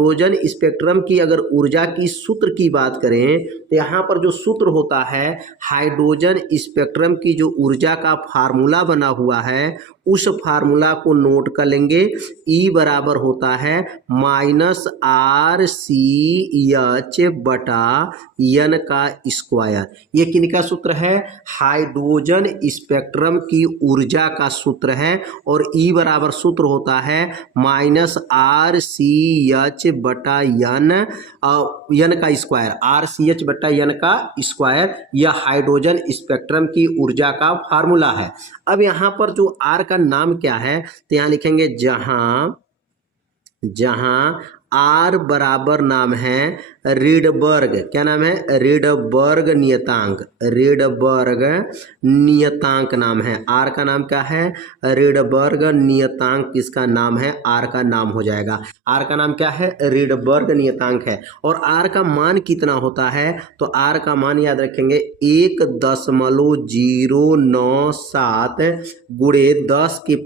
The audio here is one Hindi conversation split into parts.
हाइड्रोजन स्पेक्ट्रम की अगर ऊर्जा की सूत्र की बात करें तो यहाँ पर जो सूत्र होता है हाइड्रोजन स्पेक्ट्रम की जो ऊर्जा का फार्मूला बना हुआ है उस फार्मूला को नोट कर लेंगे। E बराबर होता है -RCH बटा N का स्क्वायर। ये किनका सूत्र है? हाइड्रोजन स्पेक्ट्रम की ऊर्जा का सूत्र है और E बराबर सूत्र होता है -RCH बटा N का स्क्वायर, RCH बटा N का स्क्वायर। यह हाइड्रोजन स्पेक्ट्रम की ऊर्जा का फार्मूला है। अब यहाँ पर जो R का नाम क्या है तो यहाँ लिखेंगे जहां R बराबर नाम है रीडबर्ग। क्या नाम है? रीडबर्ग नियतांक। रीडबर्ग नियतांक नाम है। R का नाम क्या है? रीडबर्ग नियतांक इसका नाम है। R का नाम हो जाएगा। R का नाम क्या है? रीडबर्ग नियतांक है। और R का मान कितना होता है तो R का मान याद रखेंगे 1.097 गुणे 10 के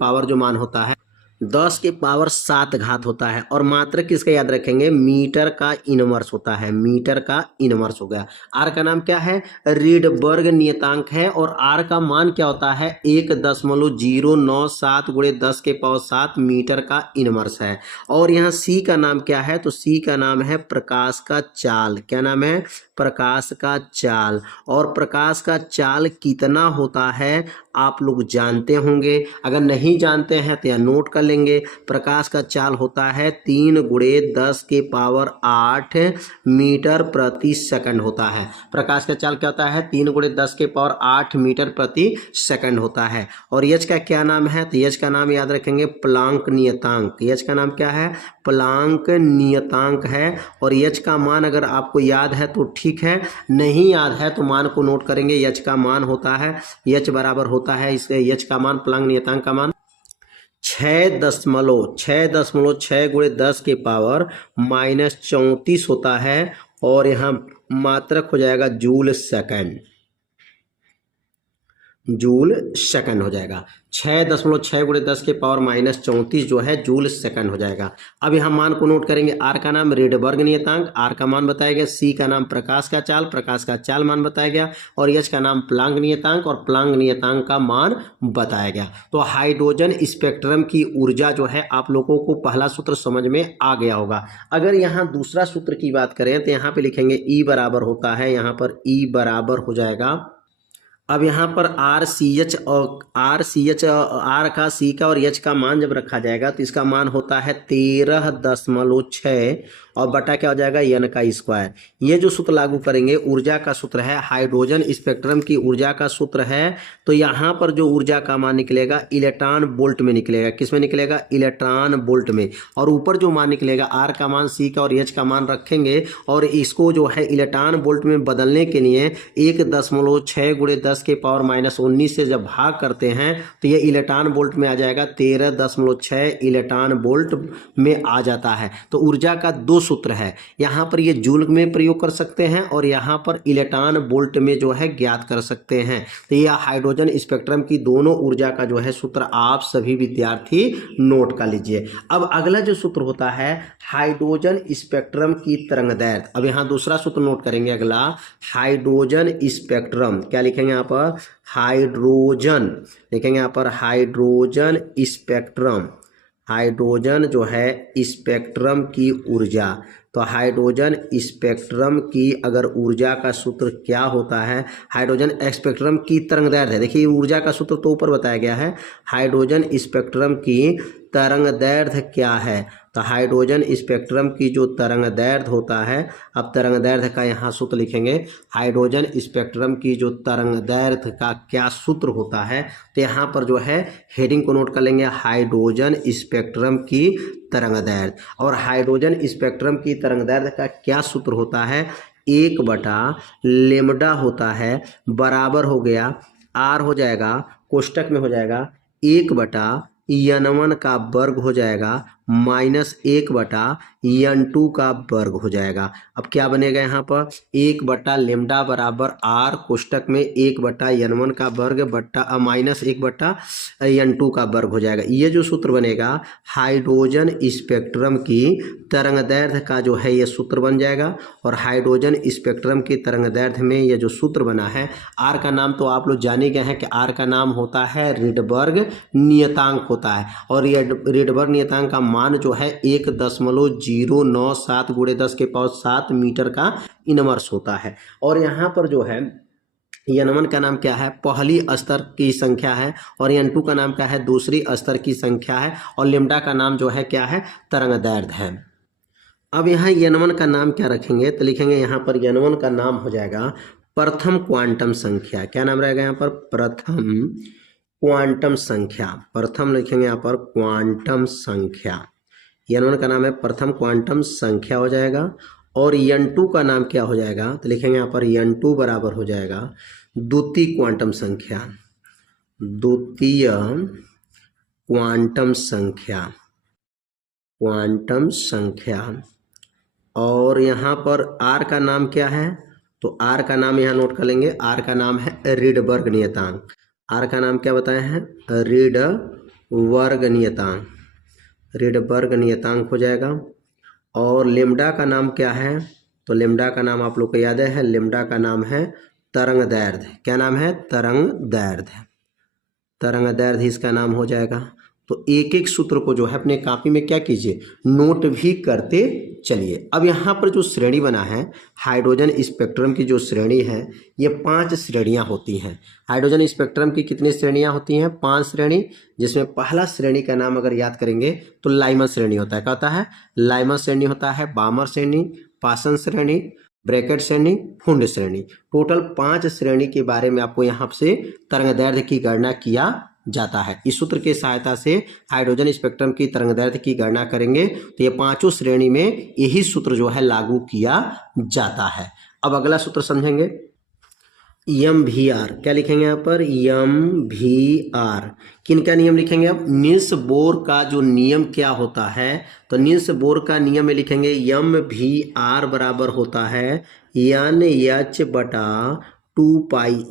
पावर जो मान होता है 10 के पावर 7 घात होता है। और मात्रक किसका याद रखेंगे? मीटर का इनवर्स होता है। मीटर का इनवर्स हो गया। आर का नाम क्या है? रीडबर्ग नियतांक है और आर का मान क्या होता है? 1.097 गुणे 10 के पावर 7 मीटर का इनवर्स है। और यहाँ सी का नाम क्या है तो सी का नाम है प्रकाश का चाल। क्या नाम है? प्रकाश का चाल। और प्रकाश का चाल कितना होता है आप लोग जानते होंगे, अगर नहीं जानते हैं तो यह नोट कर लेंगे। प्रकाश का चाल होता है 3 गुणे 10 के पावर 8 मीटर प्रति सेकंड होता है। प्रकाश का चाल क्या होता है? 3 गुणे 10 के पावर 8 मीटर प्रति सेकंड होता है। और एच का क्या नाम है तो एच का नाम याद रखेंगे प्लांक नियतांक। एच का नाम क्या है? प्लांक नियतांक है। और एच का मान अगर आपको याद है तो ठीक है, नहीं याद है तो मान को नोट करेंगे। एच का मान होता है, एच बराबर होता है, इसलिए एच का मान, प्लांक नियतांक का मान 6.6 गुणे 10 के पावर -34 होता है। और यहाँ मात्रक हो जाएगा जूल सेकंड। जूल सेकंड हो जाएगा। 6.6 गुणे 10 के पावर -34 जो है जूल सेकंड हो जाएगा। अब यहाँ मान को नोट करेंगे। आर का नाम रीडबर्ग नियतांक, आर का मान बताया गया। सी का नाम प्रकाश का चाल, प्रकाश का चाल मान बताया गया। और एच का नाम प्लांक नियतांक और प्लांक नियतांक का मान बताया गया। तो हाइड्रोजन स्पेक्ट्रम की ऊर्जा जो है आप लोगों को पहला सूत्र समझ में आ गया होगा। अगर यहाँ दूसरा सूत्र की बात करें तो यहाँ पे लिखेंगे ई बराबर होता है, यहाँ पर ई बराबर हो जाएगा। अब यहाँ पर RCH और आर का, सी का और एच का मान जब रखा जाएगा तो इसका मान होता है 13.6 और बटा क्या हो जाएगा? N का स्क्वायर। ये जो सूत्र लागू करेंगे ऊर्जा का सूत्र है, हाइड्रोजन स्पेक्ट्रम की ऊर्जा का सूत्र है। तो यहाँ पर जो ऊर्जा का मान निकलेगा इलेक्ट्रॉन वोल्ट में निकलेगा। किस में निकलेगा? इलेक्ट्रॉन वोल्ट में। और ऊपर जो मान निकलेगा आर का मान, सी का और एच का मान रखेंगे और इसको जो है इलेक्ट्रॉन वोल्ट में बदलने के लिए 1.6 गुणे 10 के पावर -19 से जब भाग करते हैं तो ये इलेक्ट्रॉन वोल्ट में आ जाएगा। 13.6 इलेक्ट्रॉन वोल्ट में आ जाता है। तो ऊर्जा का दो सूत्र है, यहाँ पर ये जूल में प्रयोग कर सकते हैं और यहाँ पर इलेक्ट्रॉन वोल्ट में जो है ज्ञात कर सकते हैं। तो यह हाइड्रोजन स्पेक्ट्रम की दोनों ऊर्जा का जो है सूत्र आप सभी विद्यार्थी नोट कर लीजिए। अब अगला जो सूत्र होता है हाइड्रोजन स्पेक्ट्रम की तरंगदैर्घ्य। अब यहाँ दूसरा सूत्र नोट करेंगे। अगला हाइड्रोजन स्पेक्ट्रम, क्या लिखेंगे यहाँ पर? हाइड्रोजन लिखेंगे यहाँ पर, हाइड्रोजन स्पेक्ट्रम। हाइड्रोजन जो है स्पेक्ट्रम की ऊर्जा। तो हाइड्रोजन स्पेक्ट्रम की अगर ऊर्जा का सूत्र क्या होता है? हाइड्रोजन स्पेक्ट्रम की तरंगदैर्घ्य है। देखिए ऊर्जा का सूत्र तो ऊपर बताया गया है। हाइड्रोजन स्पेक्ट्रम की तरंगदैर्घ्य क्या है? तो हाइड्रोजन स्पेक्ट्रम की जो तरंगदैर्घ्य होता है, अब तरंगदैर्घ्य का यहाँ सूत्र लिखेंगे। हाइड्रोजन स्पेक्ट्रम की जो तरंगदैर्घ्य का क्या सूत्र होता है तो यहाँ पर जो है हेडिंग को नोट कर लेंगे, हाइड्रोजन स्पेक्ट्रम की तरंगदैर्घ्य। और हाइड्रोजन स्पेक्ट्रम की तरंगदैर्घ्य का क्या सूत्र होता है? 1/λ होता है, बराबर हो गया, आर हो जाएगा, कोष्टक में हो जाएगा 1/N1 का वर्ग हो जाएगा -1/n2 का वर्ग हो जाएगा। अब क्या बनेगा यहाँ पर 1/λ बराबर r कोष्टक में 1/n1 का वर्ग बट्टा -1/n2 का वर्ग हो जाएगा। ये जो सूत्र बनेगा हाइड्रोजन स्पेक्ट्रम की तरंगदैर्घ्य का जो है ये सूत्र बन जाएगा। और हाइड्रोजन स्पेक्ट्रम की तरंगदैर्घ्य में ये जो सूत्र बना है, आर का नाम तो आप लोग जाने गए हैं कि आर का नाम होता है रिडबर्ग नियतांक होता है। और ये रिडबर्ग नियतांक का मान जो है 1.097 × 10⁻7 मीटर का इनवर्स होता है। और यहाँ पर जो है n1 का नाम क्या है, पहली स्तर की संख्या है, और n2 का नाम क्या है, दूसरी स्तर की संख्या है, और लेम्डा का नाम जो है क्या है, तरंगदैर्घ्य है। अब यहाँ n1 का नाम क्या रखेंगे, तो लिखेंगे यहाँ पर n1 का नाम हो जाएगा प्रथम क्वांटम संख्या। क्या नाम रहेगा यहाँ पर, प्रथम क्वांटम संख्या। प्रथम लिखेंगे यहाँ पर क्वांटम संख्या। n1 का नाम है प्रथम क्वांटम संख्या हो जाएगा। और n2 का नाम क्या हो जाएगा, तो लिखेंगे यहाँ पर n2 बराबर हो जाएगा द्वितीय क्वांटम संख्या। द्वितीय क्वांटम संख्या, क्वांटम संख्या। और यहाँ पर r का नाम क्या है, तो r का नाम यहाँ नोट कर लेंगे, r का नाम है रिडबर्ग नियतांक। r का नाम क्या बताया है, रिडबर्ग नियतांक। रिडबर्ग नियतांक हो जाएगा। और लेम्डा का नाम क्या है, तो लेम्डा का नाम आप लोग को याद है, लेम्डा का नाम है तरंगदैर्घ्य। क्या नाम है, तरंगदैर्घ्य। तरंगदैर्घ्य इसका नाम हो जाएगा। तो एक एक सूत्र को जो है अपने कॉपी में क्या कीजिए, नोट भी करते चलिए। अब यहाँ पर जो श्रेणी बना है, हाइड्रोजन स्पेक्ट्रम की जो श्रेणी है, ये 5 श्रेणियाँ होती हैं। हाइड्रोजन स्पेक्ट्रम की कितनी श्रेणियाँ होती हैं, 5 श्रेणी। जिसमें पहला श्रेणी का नाम अगर याद करेंगे तो लाइमर श्रेणी होता है। क्या होता है, लाइमर श्रेणी होता है, बामर श्रेणी, पासन श्रेणी, ब्रैकेट श्रेणी, फुंड श्रेणी। टोटल 5 श्रेणी के बारे में आपको यहाँ से तरंगदैर्घ्य की गणना किया जाता है। इस सूत्र की सहायता से हाइड्रोजन स्पेक्ट्रम की तरंगदैर्घ्य की गणना करेंगे तो ये 5 श्रेणी में यही सूत्र जो है लागू किया जाता है। अब अगला सूत्र समझेंगे, MVR। क्या लिखेंगे यहाँ पर, MVR। किन का नियम लिखेंगे, अब निल्स बोर का जो नियम क्या होता है, तो निल्स बोर का नियम में लिखेंगे MVR बराबर होता है NH/2π।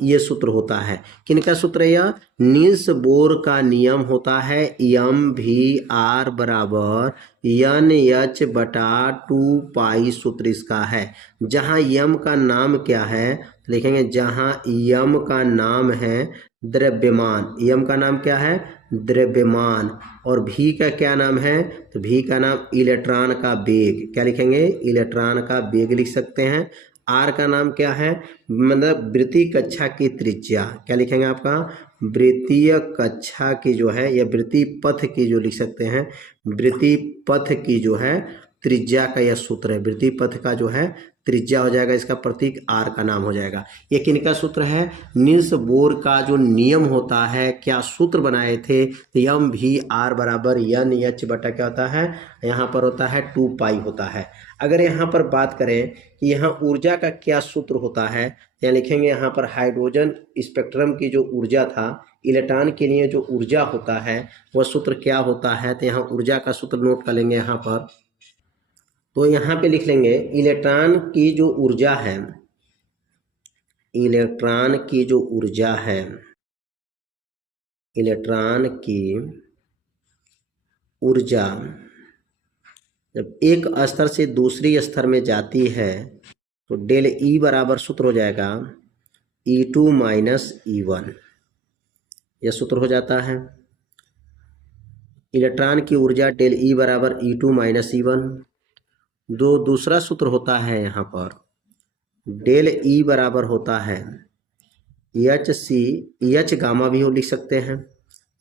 ये सूत्र होता है। किन का सूत्र है यह, निल्स बोर का नियम होता है MVR बराबर NH/2π। सूत्र इसका है। जहाँ m का नाम क्या है, तो लिखेंगे जहाँ m का नाम है द्रव्यमान। m का नाम क्या है, द्रव्यमान। और v का क्या नाम है, तो v का नाम इलेक्ट्रॉन का वेग। क्या लिखेंगे, इलेक्ट्रॉन का वेग लिख सकते हैं। r का नाम क्या है, मतलब वृत्तीय कक्षा की त्रिज्या। क्या लिखेंगे आपका, वृत्तीय कक्षा की जो है, या वृत्तीय पथ की जो लिख सकते हैं, वृत्तीय पथ की जो है त्रिज्या का यह सूत्र है। वृत्तीय पथ का जो है त्रिज्या हो जाएगा, इसका प्रतीक r का नाम हो जाएगा। ये किनका सूत्र है, निल्स बोर का जो नियम होता है, क्या सूत्र बनाए थे, तो MVR बराबर NH बटा क्या होता है, यहाँ पर होता है 2π होता है। अगर यहाँ पर बात करें कि यहाँ ऊर्जा का क्या सूत्र होता है, यहाँ लिखेंगे यहाँ पर हाइड्रोजन स्पेक्ट्रम की जो ऊर्जा था, इलेक्ट्रॉन के लिए जो ऊर्जा होता है वह सूत्र क्या होता है, तो यहाँ ऊर्जा का सूत्र नोट कर लेंगे यहाँ पर। तो यहाँ पे लिख लेंगे इलेक्ट्रॉन की जो ऊर्जा है, इलेक्ट्रॉन की जो ऊर्जा है, इलेक्ट्रॉन की ऊर्जा जब एक स्तर से दूसरी स्तर में जाती है तो डेल E बराबर सूत्र हो जाएगा E2 - E1। यह सूत्र हो जाता है। इलेक्ट्रॉन की ऊर्जा डेल E बराबर E2 - E1। दूसरा सूत्र होता है यहाँ पर डेल E बराबर होता है HC, H गामा भी हो लिख सकते हैं।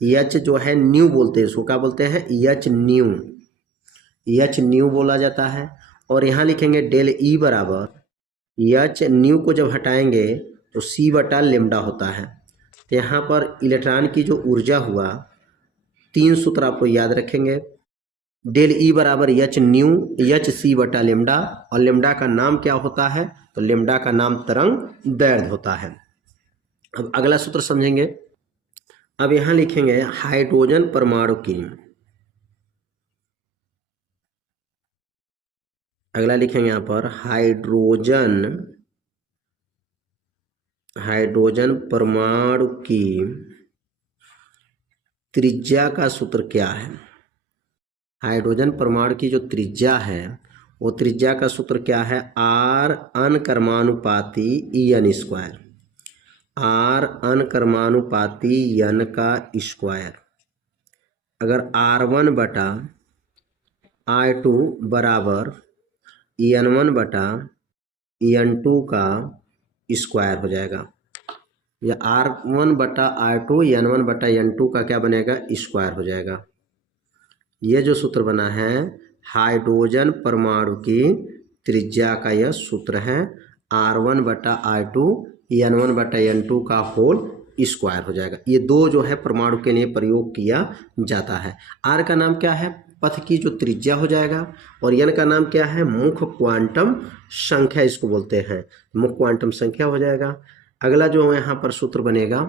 H जो है न्यू बोलते हैं, इसको क्या बोलते हैं, H न्यू, H न्यू बोला जाता है। और यहाँ लिखेंगे डेल E बराबर H न्यू को जब हटाएंगे तो C/λ होता है। तो यहाँ पर इलेक्ट्रॉन की जो ऊर्जा हुआ, 3 सूत्र आपको याद रखेंगे। डेल E बराबर H न्यू, HC/λ, और लेम्डा का नाम क्या होता है, तो लेम्डा का नाम तरंगदैर्घ्य होता है। अब अगला सूत्र समझेंगे। अब यहाँ लिखेंगे हाइड्रोजन परमाणु की, अगला लिखेंगे यहाँ पर हाइड्रोजन परमाणु की त्रिज्या का सूत्र क्या है। हाइड्रोजन परमाणु की जो त्रिज्या है वो त्रिज्या का सूत्र क्या है, आर अनकर्मानुपाती एन स्क्वायर, आर अनकर्मानुपाती एन का स्क्वायर। अगर R1 बटा R2 बराबर EN1 बटा EN2 का स्क्वायर हो जाएगा, या R1 बटा R2 EN1 बटा EN2 का क्या बनेगा, स्क्वायर हो जाएगा। ये जो सूत्र बना है हाइड्रोजन परमाणु की त्रिज्या का यह सूत्र है, R1 बटा R2 EN1 बटा EN2 का होल स्क्वायर हो जाएगा। ये दो जो है परमाणु के लिए प्रयोग किया जाता है। R का नाम क्या है, पथ की जो त्रिज्या हो जाएगा, और N का नाम क्या है, मुख्य क्वांटम संख्या इसको बोलते हैं, मुख्य क्वांटम संख्या हो जाएगा। अगला जो यहाँ पर सूत्र बनेगा,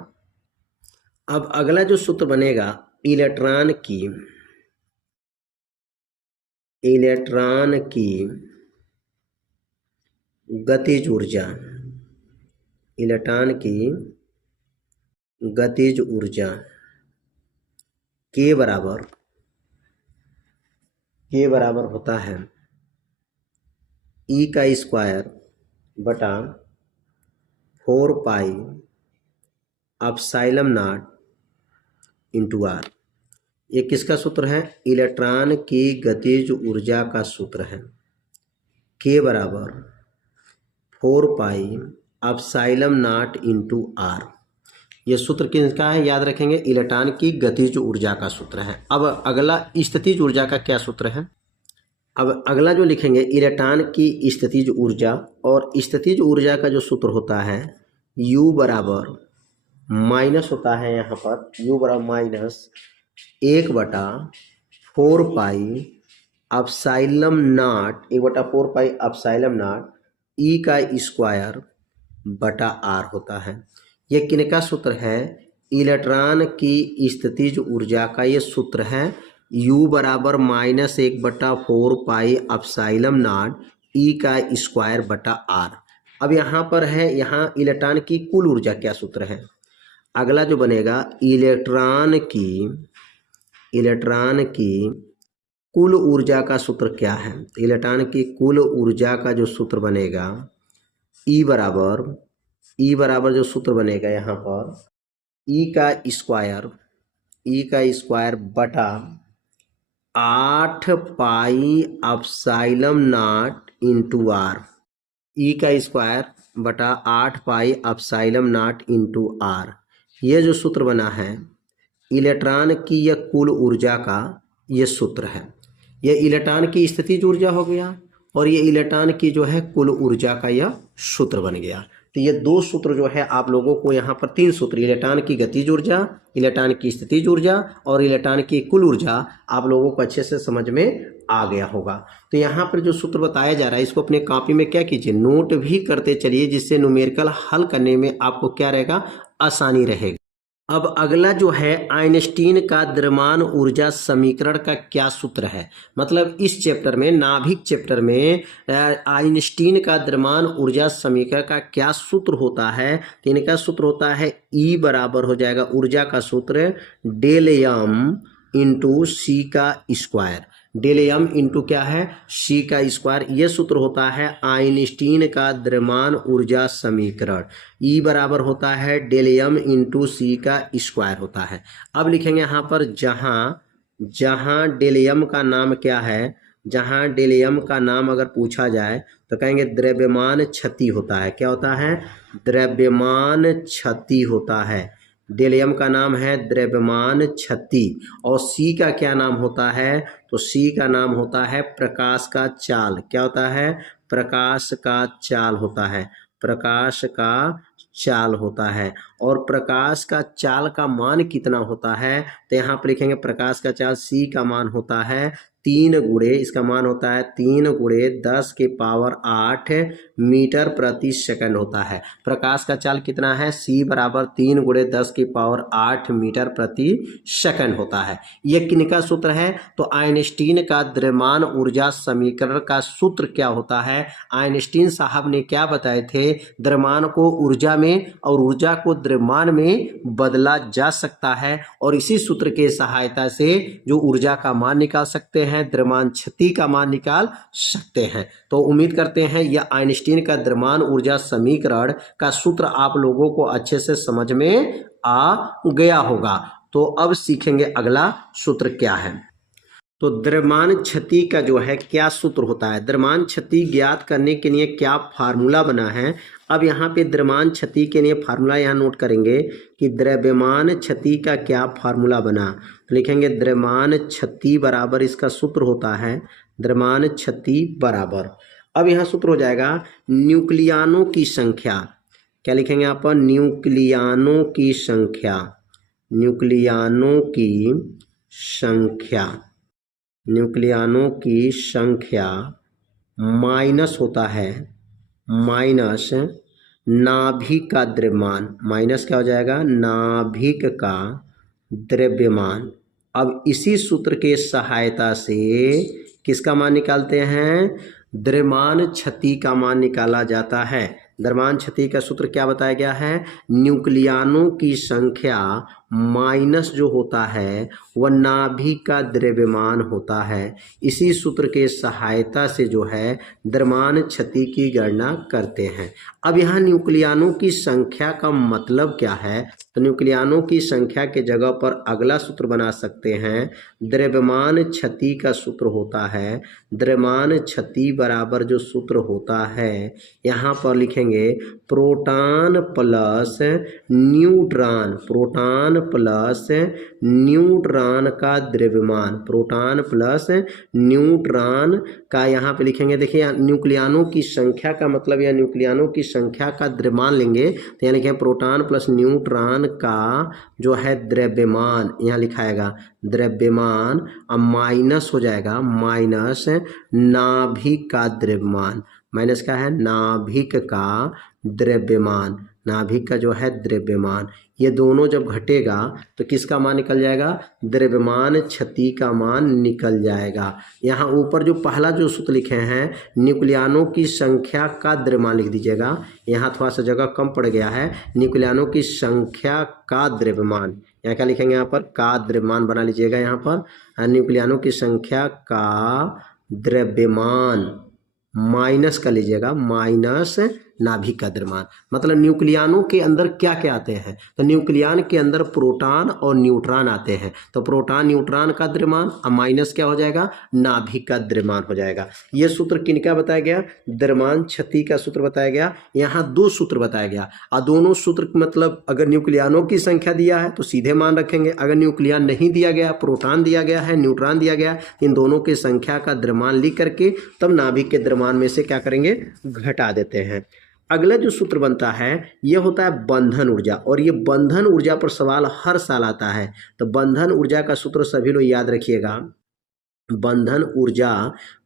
अब अगला जो सूत्र बनेगा इलेक्ट्रॉन की गतिज ऊर्जा, इलेक्ट्रॉन की गतिज ऊर्जा के बराबर होता है E का स्क्वायर बटा 4 pi epsilon naught into R. ये किसका सूत्र है, इलेक्ट्रॉन की गतिज ऊर्जा का सूत्र है, के बराबर 4 pi epsilon naught into R. ये सूत्र किसका है, याद रखेंगे, इलेक्ट्रॉन की गतिज ऊर्जा का सूत्र है। अब अगला स्थितिज ऊर्जा का क्या सूत्र है, अब अगला जो लिखेंगे इलेक्ट्रॉन की स्थितिज ऊर्जा, और स्थितिज ऊर्जा का जो सूत्र होता है U बराबर माइनस होता है, यहाँ पर U बराबर माइनस 1 बटा 4 पाई एप्सिलॉन नॉट, 1 बटा 4 पाई एप्सिलॉन नॉट E का स्क्वायर बटा R होता है। ये किनका सूत्र है, इलेक्ट्रॉन की स्थितिज ऊर्जा का ये सूत्र है, U बराबर माइनस 1 बटा 4 पाई एप्सिलॉन नॉट E का स्क्वायर बटा R। अब यहाँ पर है, यहाँ इलेक्ट्रॉन की कुल ऊर्जा क्या सूत्र है। अगला जो बनेगा इलेक्ट्रॉन की कुल ऊर्जा का सूत्र क्या है, इलेक्ट्रॉन की कुल ऊर्जा का जो सूत्र बनेगा E बराबर जो सूत्र बनेगा यहाँ पर E का स्क्वायर बटा 8 pi epsilon naught into R, E का स्क्वायर बटा 8 pi epsilon naught into R. ये जो सूत्र बना है इलेक्ट्रॉन की यह कुल ऊर्जा का ये सूत्र है। यह इलेक्ट्रॉन की स्थितिज ऊर्जा हो गया, और ये इलेक्ट्रॉन की जो है कुल ऊर्जा का यह सूत्र बन गया। तो ये दो सूत्र जो है आप लोगों को यहाँ पर 3 सूत्र, इलेक्ट्रॉन की गतिज ऊर्जा, इलेक्ट्रॉन की स्थितिज ऊर्जा और इलेक्ट्रॉन की कुल ऊर्जा, आप लोगों को अच्छे से समझ में आ गया होगा। तो यहाँ पर जो सूत्र बताया जा रहा है इसको अपने कॉपी में क्या कीजिए, नोट भी करते चलिए, जिससे न्यूमेरिकल हल करने में आपको क्या रहेगा, आसानी रहेगी। अब अगला जो है आइंस्टीन का द्रव्यमान ऊर्जा समीकरण का क्या सूत्र है, मतलब इस चैप्टर में, नाभिक चैप्टर में आइंस्टीन का द्रव्यमान ऊर्जा समीकरण का क्या सूत्र होता है। तो इनका सूत्र होता है E बराबर हो जाएगा ऊर्जा का सूत्र डेल m इंटू सी का स्क्वायर, डेल m इंटू क्या है, सी का स्क्वायर। यह सूत्र होता है आइंस्टीन का द्रव्यमान ऊर्जा समीकरण। E बराबर होता है डेल m इंटू सी का स्क्वायर होता है। अब लिखेंगे यहाँ पर जहाँ डेल m का नाम क्या है, जहाँ डेल m का नाम अगर पूछा जाए तो कहेंगे द्रव्यमान क्षति होता है। क्या होता है, द्रव्यमान क्षति होता है। डेल m का नाम है द्रव्यमान क्षति, और C का क्या नाम होता है, तो C का नाम होता है प्रकाश का चाल। क्या होता है, प्रकाश का चाल होता है, प्रकाश का चाल होता है। और प्रकाश का चाल का मान कितना होता है, तो यहाँ पर लिखेंगे प्रकाश का चाल C का मान होता है 3 गुणे, इसका मान होता है 3 गुणे 10 के पावर 8 मीटर प्रति सेकंड होता है। प्रकाश का चाल कितना है, c बराबर 3 गुणे 10 की पावर 8 मीटर प्रति सेकंड होता है। यह किनका सूत्र है, तो आइंस्टीन का द्रव्यमान ऊर्जा समीकरण का सूत्र क्या होता है। आइंस्टीन साहब ने क्या बताए थे, द्रव्यमान को ऊर्जा में और ऊर्जा को द्रव्यमान में बदला जा सकता है और इसी सूत्र के सहायता से जो ऊर्जा का मान निकाल सकते हैं, द्रव्यमान क्षति का मान निकाल सकते हैं। तो उम्मीद करते हैं यह आइंस्टीन का द्रव्यमान ऊर्जा समीकरण का सूत्र आप लोगों को अच्छे से समझ में आ गया होगा। तो अब सीखेंगे अगला सूत्र क्या है। तो द्रव्यमान क्षति का जो है क्या सूत्र होता है, द्रव्यमान क्षति ज्ञात करने के लिए क्या फार्मूला बना है। अब यहाँ पे द्रव्यमान क्षति के लिए फार्मूला यहाँ नोट करेंगे कि द्रव्यमान क्षति का क्या फार्मूला बना। तो लिखेंगे द्रव्यमान क्षति बराबर, इसका सूत्र होता है द्रव्यमान क्षति बराबर, अब यहाँ सूत्र हो जाएगा न्यूक्लियानों की संख्या। क्या लिखेंगे यहाँ पर, न्यूक्लियानों की संख्या, न्यूक्लियानों की संख्या, न्यूक्लियानों की संख्या माइनस होता है, माइनस नाभिक का द्रव्यमान, माइनस क्या हो जाएगा, नाभिक का द्रव्यमान। अब इसी सूत्र के सहायता से किसका मान निकालते हैं, द्रव्यमान क्षति का मान निकाला जाता है। द्रव्यमान क्षति का सूत्र क्या बताया गया है, न्यूक्लियानों की संख्या माइनस जो होता है वह नाभिक का द्रव्यमान होता है। इसी सूत्र के सहायता से जो है द्रव्यमान क्षति की गणना करते हैं। अब यहाँ न्यूक्लियानों की संख्या का मतलब क्या है, तो न्यूक्लियानों की संख्या के जगह पर अगला सूत्र बना सकते हैं, द्रव्यमान क्षति का सूत्र होता है, द्रव्यमान क्षति बराबर जो सूत्र होता है यहाँ पर लिखेंगे proton plus neutron, proton plus neutron का द्रव्यमान, प्रोटॉन प्लस न्यूट्रॉन का यहाँ पे लिखेंगे। देखिए न्यूक्लियानों की संख्या का मतलब या न्यूक्लियानों की संख्या का द्रव्यमान लेंगे तो यहाँ लिखेंगे प्रोटॉन प्लस न्यूट्रॉन का जो है द्रव्यमान, यहाँ लिखाएगा द्रव्यमान, अब माइनस हो जाएगा माइनस नाभिक का द्रव्यमान, माइनस का है नाभिक का द्रव्यमान, नाभिक का जो है द्रव्यमान। ये दोनों जब घटेगा तो किसका मान निकल जाएगा, द्रव्यमान क्षति का मान निकल जाएगा। यहाँ ऊपर जो पहला जो सूत्र लिखे हैं न्यूक्लियानों की संख्या का द्रव्यमान लिख दीजिएगा, यहाँ थोड़ा सा जगह कम पड़ गया है, न्यूक्लियानों की संख्या का द्रव्यमान, यहाँ क्या लिखेंगे, यहाँ पर का द्रव्यमान बना लीजिएगा, यहाँ पर न्यूक्लियानों की संख्या का द्रव्यमान माइनस कर लीजिएगा, माइनस नाभिक का द्रव्यमान। मतलब न्यूक्लियानों के अंदर क्या क्या आते हैं, तो न्यूक्लियान के अंदर प्रोटॉन और न्यूट्रॉन आते हैं, तो प्रोटॉन न्यूट्रॉन का द्रव्यमान और माइनस क्या हो जाएगा, नाभिक का द्रव्यमान हो जाएगा। यह सूत्र किनका बताया गया, द्रव्यमान क्षति का सूत्र बताया गया। यहाँ दो सूत्र बताया गया और दोनों सूत्र मतलब अगर न्यूक्लियानों की संख्या दिया है तो सीधे मान रखेंगे, अगर न्यूक्लियान नहीं दिया गया, प्रोटॉन दिया गया है, न्यूट्रॉन दिया गया, इन दोनों की संख्या का द्रव्यमान लिख करके तब नाभिक के द्रव्यमान में से क्या करेंगे, घटा देते हैं। अगला जो सूत्र बनता है यह होता है बंधन ऊर्जा, और ये बंधन ऊर्जा पर सवाल हर साल आता है। तो बंधन ऊर्जा का सूत्र सभी लोग याद रखिएगा, बंधन ऊर्जा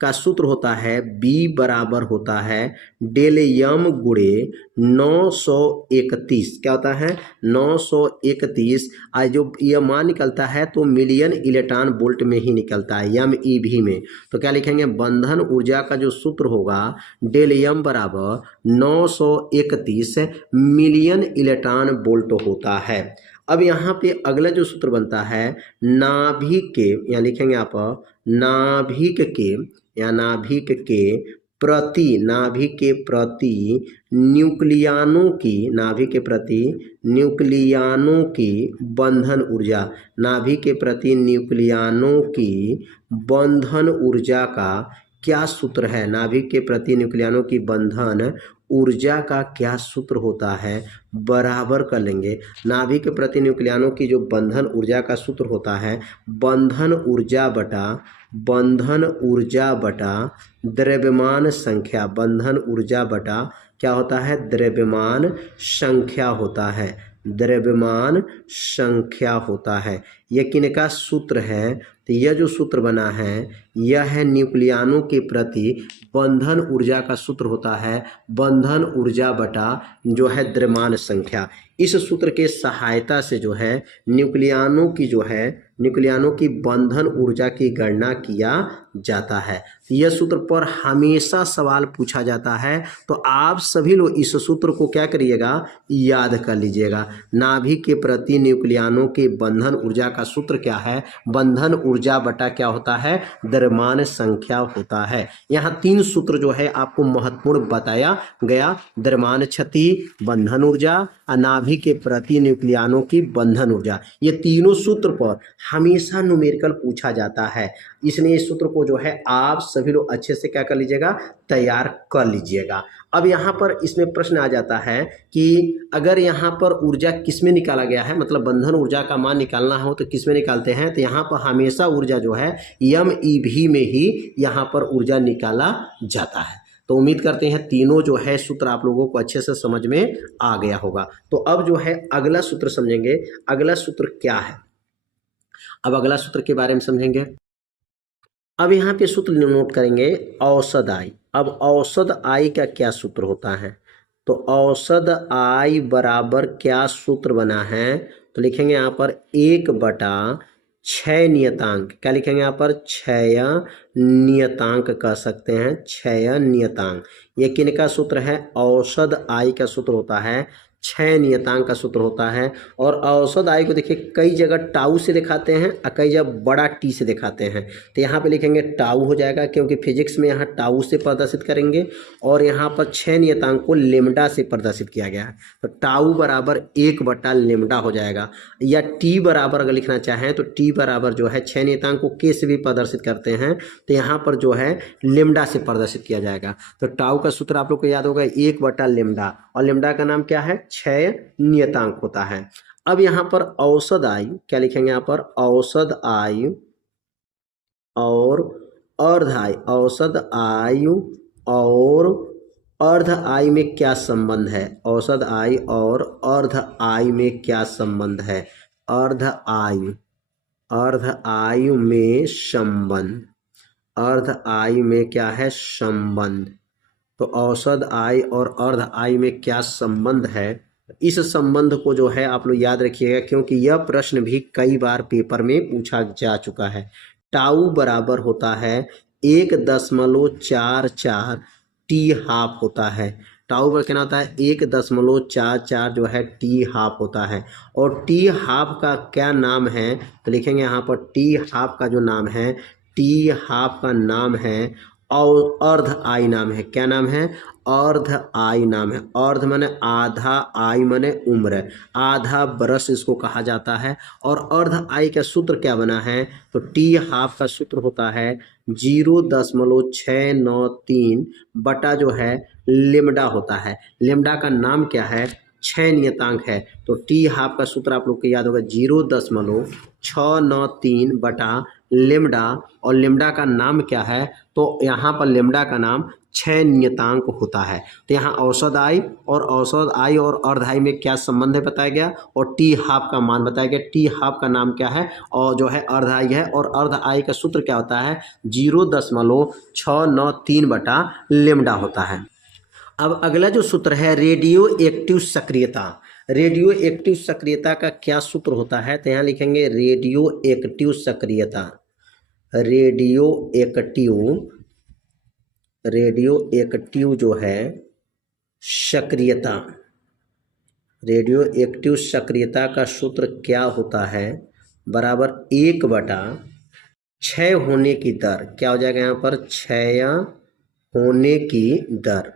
का सूत्र होता है B बराबर होता है डेल यम गुणे 931, क्या होता है 931, आज जो यह मान निकलता है तो मिलियन इलेक्ट्रॉन वोल्ट में ही निकलता है, MeV में। तो क्या लिखेंगे, बंधन ऊर्जा का जो सूत्र होगा डेल यम बराबर 931 मिलियन इलेक्ट्रॉन वोल्ट होता है। अब यहाँ पे अगला जो सूत्र बनता है नाभिक के, यहाँ लिखेंगे आप नाभिक के या नाभिक के प्रति, नाभिक के प्रति न्यूक्लियानों की, नाभिक के प्रति न्यूक्लियानों की बंधन ऊर्जा, नाभिक के प्रति न्यूक्लियानों की बंधन ऊर्जा का क्या सूत्र है, नाभिक के प्रति न्यूक्लियानों की बंधन ऊर्जा का क्या सूत्र होता है, बराबर कर लेंगे नाभिक के प्रति न्यूक्लियानों की जो बंधन ऊर्जा का सूत्र होता है बंधन ऊर्जा बटा द्रव्यमान संख्या, बंधन ऊर्जा बटा क्या होता है, द्रव्यमान संख्या होता है, द्रव्यमान संख्या होता है। यह किनका सूत्र है? तो यह जो सूत्र बना है यह है न्यूक्लियानों के प्रति बंधन ऊर्जा का सूत्र होता है, बंधन ऊर्जा बटा जो है द्रव्यमान संख्या। इस सूत्र के सहायता से जो है न्यूक्लियानों की बंधन ऊर्जा की गणना किया जाता है। यह सूत्र पर हमेशा सवाल पूछा जाता है, तो आप सभी लोग इस सूत्र को क्या करिएगा, याद कर लीजिएगा। नाभिक के प्रति न्यूक्लियानों के बंधन ऊर्जा का सूत्र क्या है? बंधन ऊर्जा बटा क्या होता है? द्रव्यमान संख्या होता है। यहाँ 3 सूत्र जो है आपको महत्वपूर्ण बताया गया, द्रव्यमान क्षति, बंधन ऊर्जा, नाभिक के प्रति न्यूक्लियानों की बंधन ऊर्जा। ये तीनों सूत्र पर हमेशा न्यूमेरिकल पूछा जाता है, इसलिए इस सूत्र को जो है आप सभी लोग अच्छे से क्या कर लीजिएगा, तैयार कर लीजिएगा। अब यहाँ पर इसमें प्रश्न आ जाता है कि अगर यहाँ पर ऊर्जा किसमें निकाला गया है, मतलब बंधन ऊर्जा का मान निकालना हो तो किसमें निकालते हैं? तो यहाँ पर हमेशा ऊर्जा जो है MeV में ही यहाँ पर ऊर्जा निकाला जाता है। तो उम्मीद करते हैं तीनों जो है सूत्र आप लोगों को अच्छे से समझ में आ गया होगा। तो अब जो है अगला सूत्र समझेंगे। अगला सूत्र क्या है? अब अगला सूत्र के बारे में समझेंगे। अब यहाँ पे सूत्र नोट करेंगे, औसत आई। अब औसत आई का क्या सूत्र होता है? तो औसत आई बराबर क्या सूत्र बना है? तो लिखेंगे यहाँ पर 1/6 नियतांक। क्या लिखेंगे यहाँ पर? 6 नियतांक कह सकते हैं, 6 नियतांक। ये किनका सूत्र है? औसत आई का सूत्र होता है, 6 नियतांक का सूत्र होता है। और औसत आय को देखिए कई जगह टाउ से दिखाते हैं और कई जगह बड़ा टी से दिखाते हैं। तो यहाँ पे लिखेंगे टाउ हो जाएगा, क्योंकि फिजिक्स में यहाँ टाउ से प्रदर्शित करेंगे, और यहाँ पर 6 नियतांक को लेमडा से प्रदर्शित किया गया है। तो टाउ बराबर 1/लेमडा हो जाएगा। या टी बराबर अगर लिखना चाहें तो टी बराबर जो है 6 नियतांक को के से भी प्रदर्शित करते हैं, तो यहाँ पर जो है लेमडा से प्रदर्शित किया जाएगा। तो टाउ का सूत्र आप लोग को याद होगा 1/लेमडा, और लेमडा का नाम क्या है? 6 नियतांक होता है। अब यहाँ पर औसत आयु क्या लिखेंगे? यहाँ पर औसत आयु और अर्ध आयु, औसत आयु और अर्ध आयु में क्या संबंध है? औसत आयु और अर्ध आयु में क्या संबंध है? अर्ध आयु में संबंध, अर्ध आयु में क्या है? संबंध। तो औसत आयु और अर्ध आयु में क्या संबंध है? इस संबंध को जो है आप लोग याद रखिएगा, क्योंकि यह प्रश्न भी कई बार पेपर में पूछा जा चुका है। टाउ बराबर होता है 1.44 टी हाफ होता है। टाउ पर क्या होता है? 1.44 जो है टी हाफ होता है। और टी हाफ का क्या नाम है? तो लिखेंगे यहाँ पर टी हाफ का जो नाम है, टी हाफ का नाम है और अर्ध आई नाम है। क्या नाम है? अर्ध आई नाम है। अर्ध माने आधा, आई माने उम्र, आधा बरस इसको कहा जाता है। और अर्ध आई का सूत्र क्या बना है? तो टी हाफ का सूत्र होता है 0.693 बटा जो है लेमडा होता है। लेमडा का नाम क्या है? 6 नियतांक है। तो टी हाफ का सूत्र आप लोग को याद होगा 0.693 बटा लेमडा, और लेमडा का नाम क्या है? तो यहाँ पर लेमडा का नाम 6 नियतांक होता है। तो यहाँ औसत आयु और अर्ध आयु में क्या संबंध है बताया गया, और टी हाफ का मान बताया गया। टी हाफ का नाम क्या है? और जो है अर्ध आयु है, और अर्ध आयु का सूत्र क्या होता है? 0.693 बटा लेमडा होता है। अब अगला जो सूत्र है रेडियो एक्टिव सक्रियता। रेडियो एक्टिव सक्रियता का क्या सूत्र होता है? तो यहाँ लिखेंगे रेडियो एक्टिव सक्रियता। रेडियो एक्टिव जो है सक्रियता, रेडियो एक्टिव सक्रियता का सूत्र क्या होता है? बराबर 1/6 होने की दर। क्या हो जाएगा यहाँ पर? 6 होने की दर,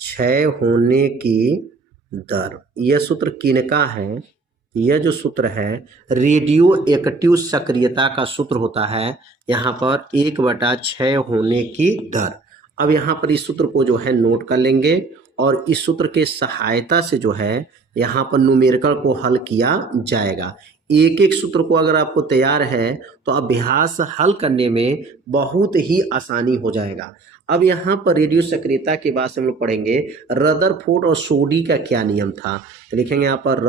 6 होने की दर। यह सूत्र किनका है? यह जो सूत्र है रेडियो एक्टिव सक्रियता का सूत्र होता है यहाँ पर 1/6 होने की दर। अब यहाँ पर इस सूत्र को जो है नोट कर लेंगे, और इस सूत्र के सहायता से जो है यहाँ पर न्यूमेरिकल को हल किया जाएगा। एक एक सूत्र को अगर आपको तैयार है तो अभ्यास हल करने में बहुत ही आसानी हो जाएगा। अब यहाँ पर रेडियो सक्रियता के बाद से हम लोग पढ़ेंगे रदरफोर्ड और सोडी का क्या नियम था। तो लिखेंगे यहाँ पर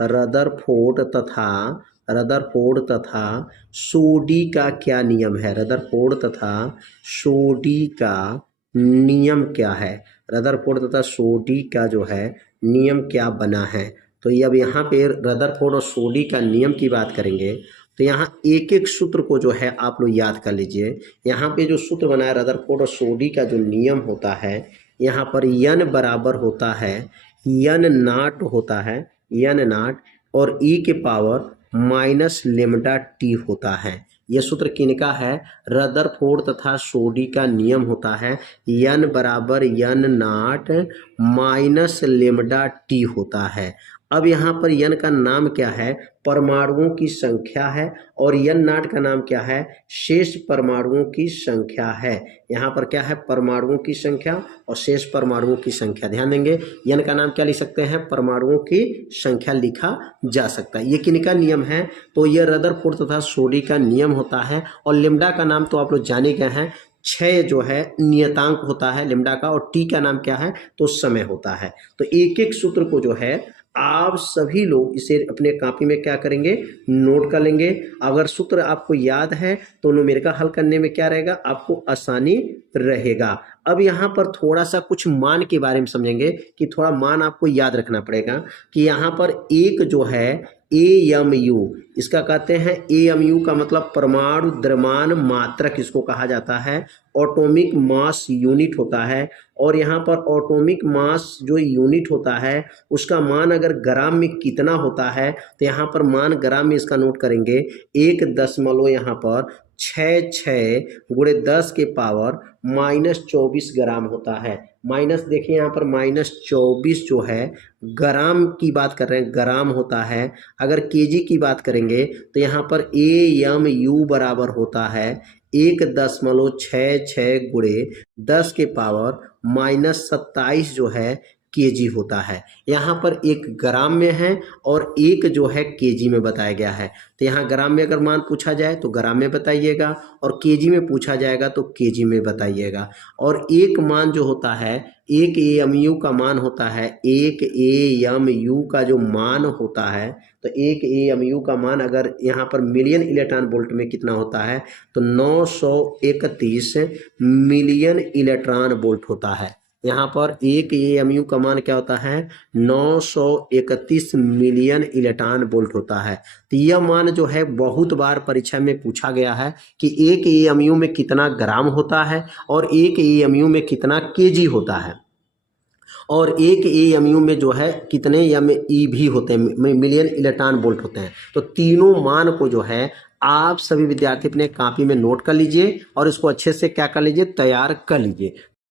रदरफोर्ड तथा सोडी का क्या नियम है। रदरफोर्ड तथा सोडी का नियम क्या है। रदरफोर्ड तथा सोडी का जो है नियम क्या बना है। तो ये अब यहाँ पे रदरफोर्ड और सोडी का नियम की बात करेंगे तो यहाँ एक एक सूत्र को जो है आप लोग याद कर लीजिए। यहाँ पे जो सूत्र बना है रदरफोर्ड और सोडी का जो नियम होता है, यहाँ पर यन बराबर होता है यन नाट होता है यन नाट और ई के पावर माइनस लेमडा टी होता है। यह सूत्र किनका है। रदरफोर्ड तथा सोडी का नियम होता है यन बराबर यन नाट माइनस लेमडा टी होता है। अब यहाँ पर यन का नाम क्या है, परमाणुओं की संख्या है और यन नाट का नाम क्या है, शेष परमाणुओं की संख्या है। यहाँ पर क्या है, परमाणुओं की संख्या और शेष परमाणुओं की संख्या। ध्यान देंगे यन का नाम क्या लिख सकते हैं, परमाणुओं की संख्या लिखा जा सकता है। ये किनका नियम है, तो ये रदरफोर्ड तथा सोडी का नियम होता है। और लेमडा का नाम तो आप लोग जाने गए हैं, 6 जो है नियतांक होता है लेमडा का और टी का नाम क्या है, तो समय होता है। तो एक एक सूत्र को जो है आप सभी लोग इसे अपने कॉपी में क्या करेंगे, नोट कर लेंगे। अगर सूत्र आपको याद है तो न्यूमेरिकल हल करने में क्या रहेगा, आपको आसानी रहेगा। अब यहाँ पर थोड़ा सा कुछ मान के बारे में समझेंगे कि थोड़ा मान आपको याद रखना पड़ेगा कि यहाँ पर एक जो है AMU, इसका कहते हैं AMU का मतलब परमाणु द्रव्यमान मात्रक इसको कहा जाता है, एटॉमिक मास यूनिट होता है। और यहाँ पर एटॉमिक मास जो यूनिट होता है उसका मान अगर ग्राम में कितना होता है तो यहाँ पर मान ग्राम में इसका नोट करेंगे 1 यहाँ पर 66 गुणे 10 के पावर -24 ग्राम होता है। माइनस देखिए यहाँ पर -24 जो है ग्राम की बात कर रहे हैं, ग्राम होता है। अगर केजी की बात करेंगे तो यहाँ पर AMU बराबर होता है 1.66 गुणे 10 के पावर -27 जो है केजी होता है। यहाँ पर एक ग्राम में है और एक जो है केजी में बताया गया है। तो यहाँ ग्राम में अगर मान पूछा जाए तो ग्राम में बताइएगा और केजी में पूछा जाएगा तो केजी में बताइएगा। और एक मान जो होता है, एक AMU का मान होता है, एक AMU का जो मान होता है, तो एक AMU का मान अगर यहाँ पर मिलियन इलेक्ट्रॉन वोल्ट में कितना होता है तो 931 मिलियन इलेक्ट्रॉन वोल्ट होता है। यहाँ पर एक AMU का मान क्या होता है, 931 मिलियन इलेक्ट्रॉन वोल्ट होता है। तो यह मान जो है बहुत बार परीक्षा में पूछा गया है कि एक AMU में कितना ग्राम होता है और एक AMU में कितना केजी होता है और एक AMU में जो है कितने ME भी होते हैं, मिलियन इलेक्ट्रॉन वोल्ट होते हैं। तो तीनों मान को जो है आप सभी विद्यार्थी अपने कॉपी में नोट कर लीजिए और इसको अच्छे से क्या कर लीजिए, तैयार कर लीजिए।